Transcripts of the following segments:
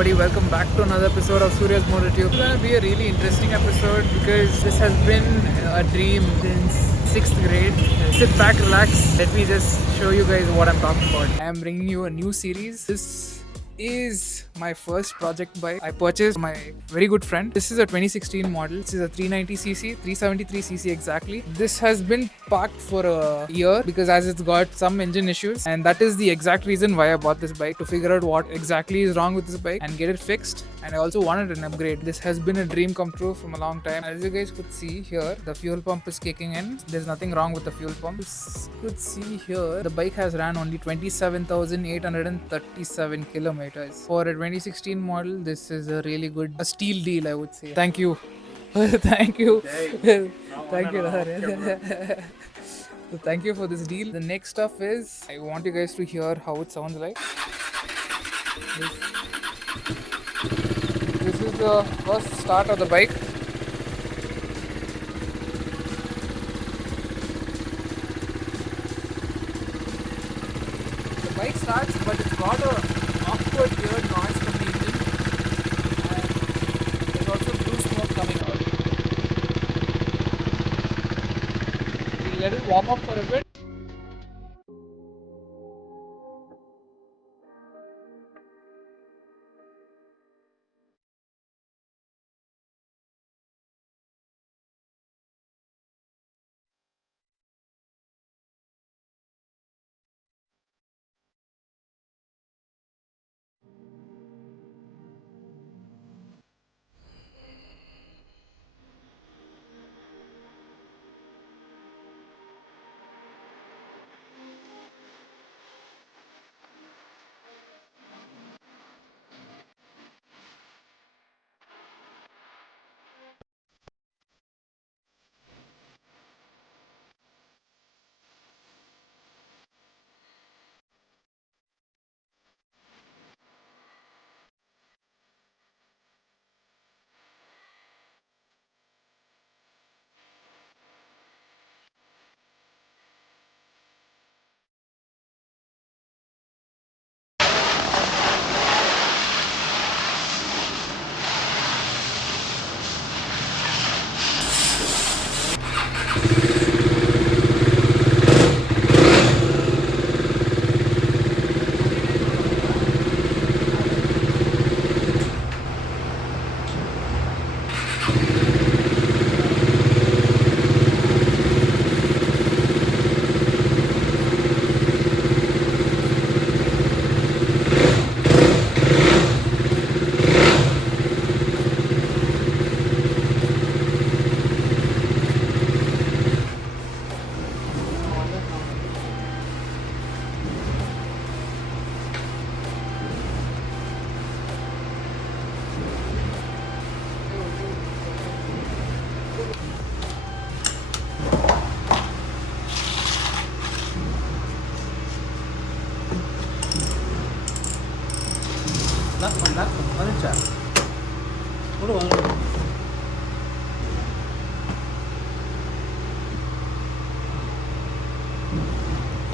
everybody, welcome back to another episode of Surya's Motor Tube. It's going to be a really interesting episode because this has been a dream since 6th grade. Sit back, relax, let me just show you guys what I'm talking about. I am bringing you a new series. This is my first project bike. I purchased my very good friend. This is a 2016 model. This is a 390cc, 373cc exactly. This has been parked for a year because as it's got some engine issues, and that is the exact reason why I bought this bike, to figure out what exactly is wrong with this bike and get it fixed. And I also wanted an upgrade. This has been a dream come true from a long time. As you guys could see here, the fuel pump is kicking in. There's nothing wrong with the fuel pump. You could see here, the bike has ran only 27,837 kilometers. For a 2016 model, this is a really good, a steal deal, I would say. Thank you. Thank you. Thank you. So thank you for this deal. The next stuff is, I want you guys to hear how it sounds like. This is the first start of the bike. The bike starts, but it's got a awkward weird noise from the engine, and there's also blue smoke coming out. We'll let it warm up for a bit.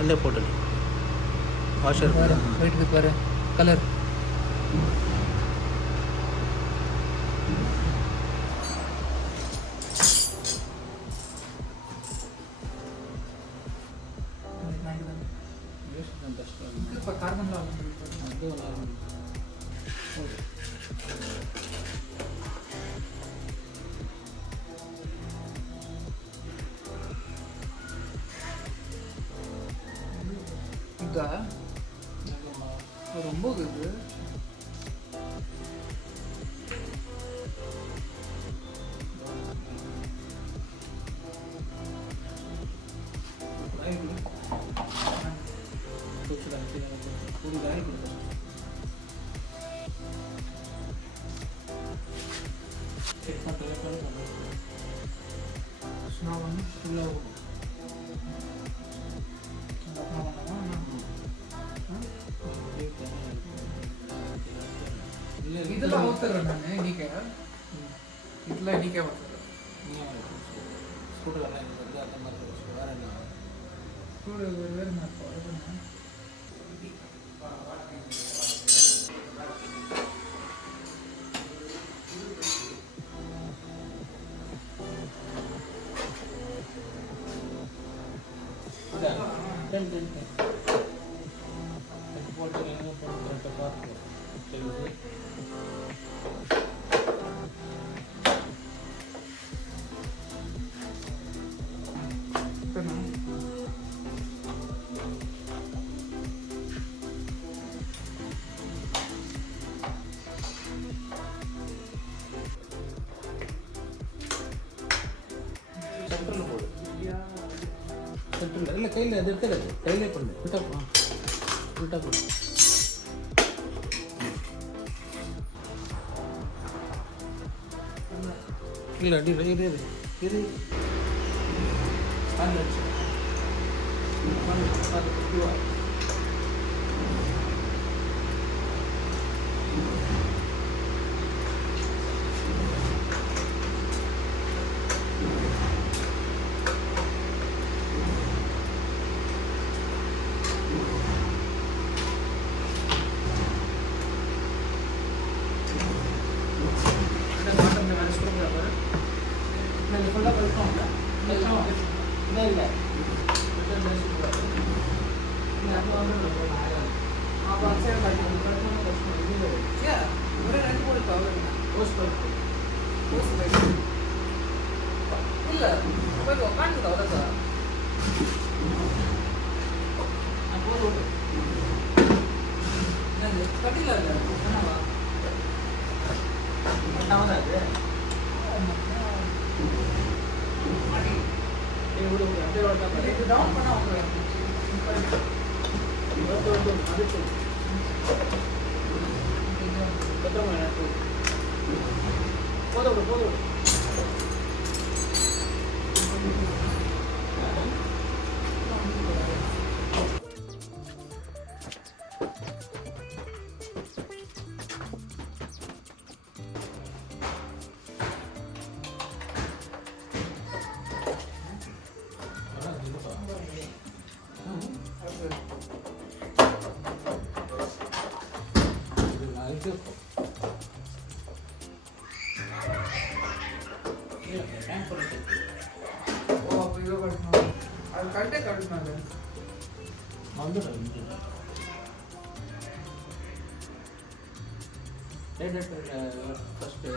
ಅಲ್ಲೇ ಫೋಟೋಲಿ washer white paper colour carbon ரொம்ப இருக்குது. ಇದೆಲ್ಲ ಹೋಗ್ತಾರೆ ನಾನು ಎಣಿಕೆ ಇದೆಲ್ಲ ಎಣಿಕೆ ಮಾಡ್ತಾರೆ ಸ್ಕೂಟರ್ ಬೇರೆ ಮಾಡ್ತಾರೆ. போட்டு பார்த்து சரி சென்டரில் போடு சென்டரில் இல்லை கையில் அது எடுத்துடாது கையிலே பண்ணு உள்டா போடு இல்லை அடி இரு டவுன் பண்ணா போதும் அது கரெக்டாக கட்டுனாங்க ஃபஸ்ட்டு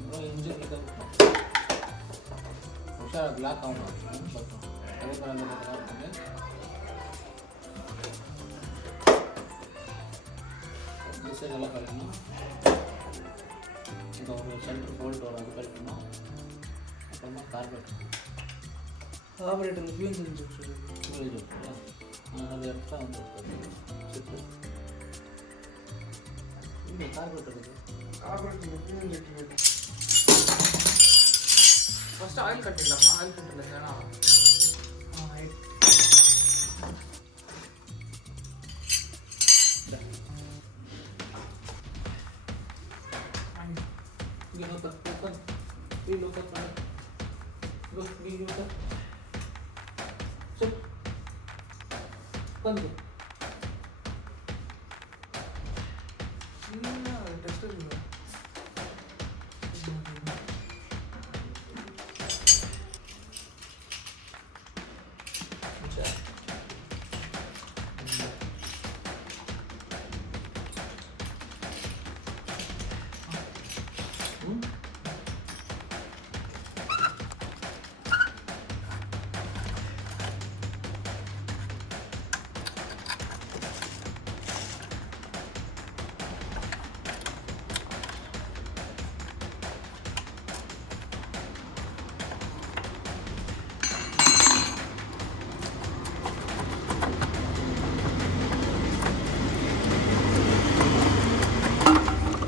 அப்புறம் இன்ஜின் இதை உஷார் லாக் ஆகணும் அதே மாதிரி அந்த லாக் பண்ணி டிசைன் எல்லாம் கட்டணும் இந்த ஒரு சென்டர் போல்ட் வரும் அது கட்டணும் அப்புறமா கார்பரேட்டர் ஃபியூஸ் அது எடுத்தா வந்து சுற்று இங்கே கார்பரேட்டர் ஃபஸ்ட்டு ஆயில் கட்டிடலாமா ஆயில் கட்டிடல ஏன்னா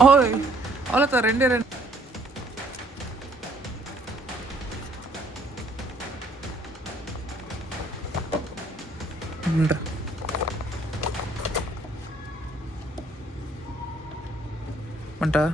ஓய் அவ்வளோதான் ரெண்டு வந்துட்டா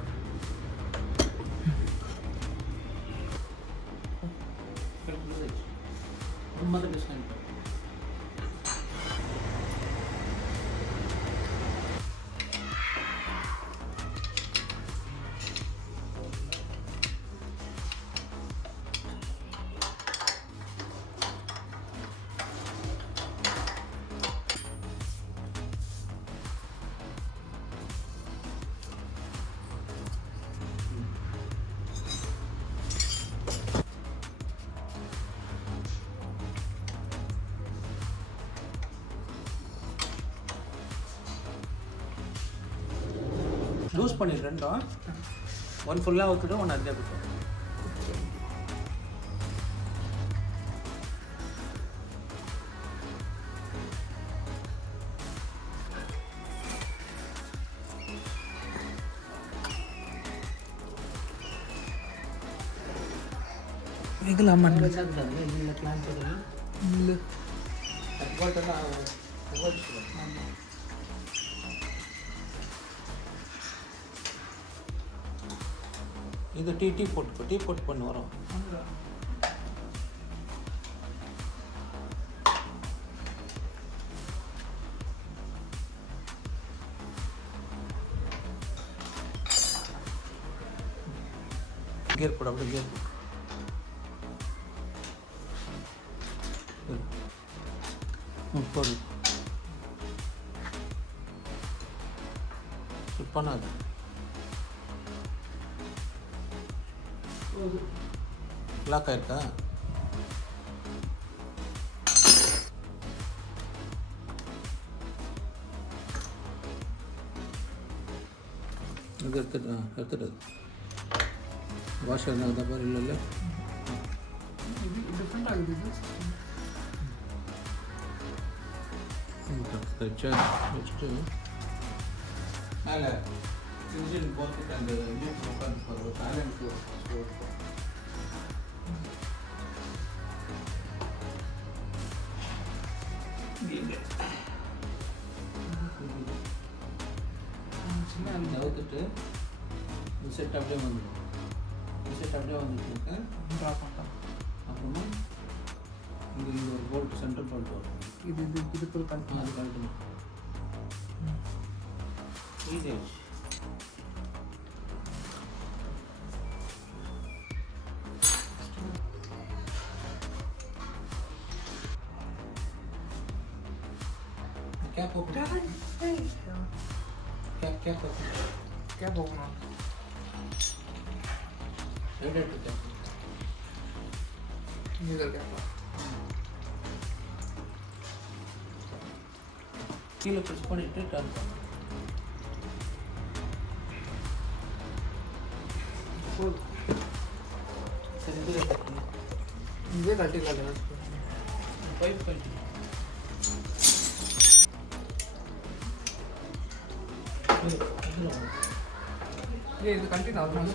லூஸ் பண்ணி ரெண்டும் ஒன் ஃபுல்லாக ஊற்றிட்டு ஒன்று அதிலே விட்டு இதெல்லாம் மண்ணு இல்லை கிளான் போடுறேன் இல்லை அது போட்டோன்னா இது டீ போட்டு பண்ணி வரோம் கியர் போட அப்படியே கியர் போடு பண்ணாது லாக் ஆயிருக்கா இது எடுத்துட்டு வாஷர் என்ன பாரு இல்லை இது டிஃப்ரெண்ட் ஆகுது இது வச்சுட்டு மேலே சின்ன போட்டுட்டு அந்த இது உட்காந்து போகிற பேலன்ஸ் சின்ன நவுத்துட்டு செட் அப்படியே வந்துடும் செட் அப்படியே வந்துட்டு அப்புறமா இங்கே ஒரு போல்ட் சென்ட்ரல் போல்ட் வரும் இதுக்குள்ள கழட்டணும் அது கழட்டணும் easy Cap open. Cap open. Cap open on. Ready to cap. Neither cap. கீழே ப்ரெஸ் பண்ணிட்டு டர்ன் பண்ணு. சரி இதே கட்டிக்கலாம். பைப் கட்டி. இது கண்டினியூ ஆகும்.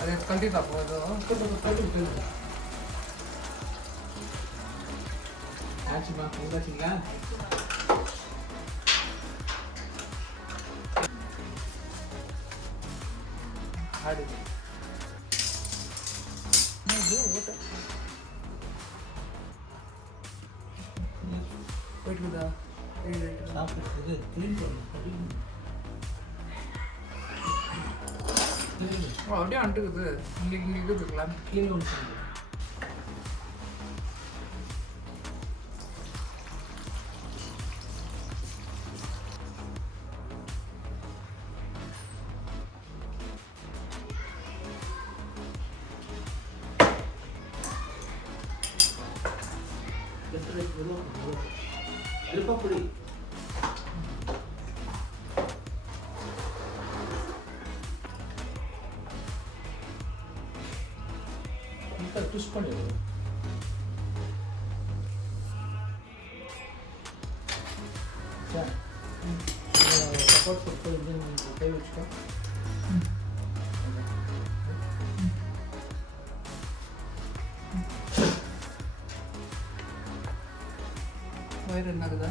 ಅದೇ ಕಂಟಿನ್ಯೂ ಆಗ್ಬೋದು ஆச்சுமா உங்காச்சுங்களா ಹಾಡಿ ಊಟ போயிட்டுதா சாப்பிட்டு க்ளீன் பண்ணணும் அப்படியே அண்டுக்குது இங்கே இருக்குதுக்கலாம் கீழே ஒன்று எழுப்பப்படி ட்விஸ்ட் பண்ணிடு சப்போர்ட் கொடுத்து கை வச்சுக்கோ வயிறு என்னாகுதா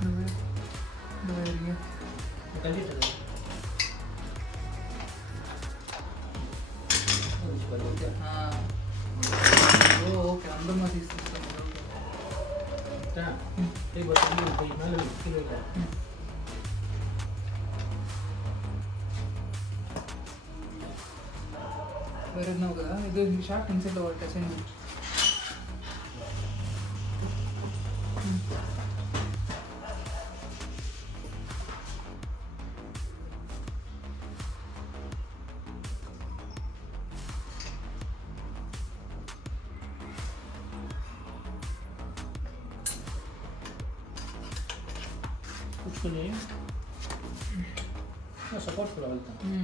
இந்த வயிறுங்க கட்டிட்டு ஓகே அந்த மாதிரி மேலே கீழே வேறு என்ன ஆகுதா இது ஷார்ட் இன்சைட் ஒரு டச்சன் కూర్చొని సపోర్ట్ కూడా వెళ్తాను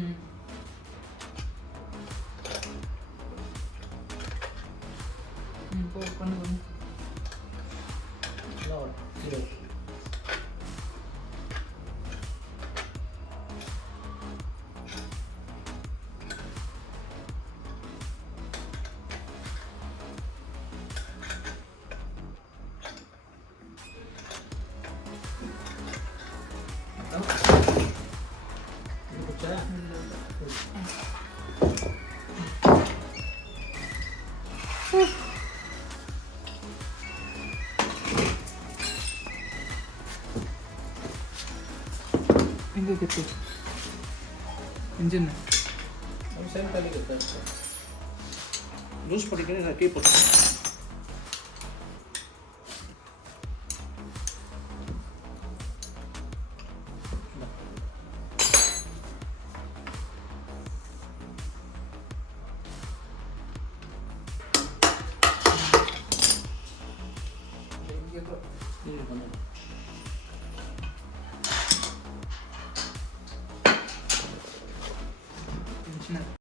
எங்கே கட்டு இன்ஜின் சேம் காலிக்கு லூஸ் பண்ணிக்கிறேன் நான் கீ போட்டேன் இன்ஜின்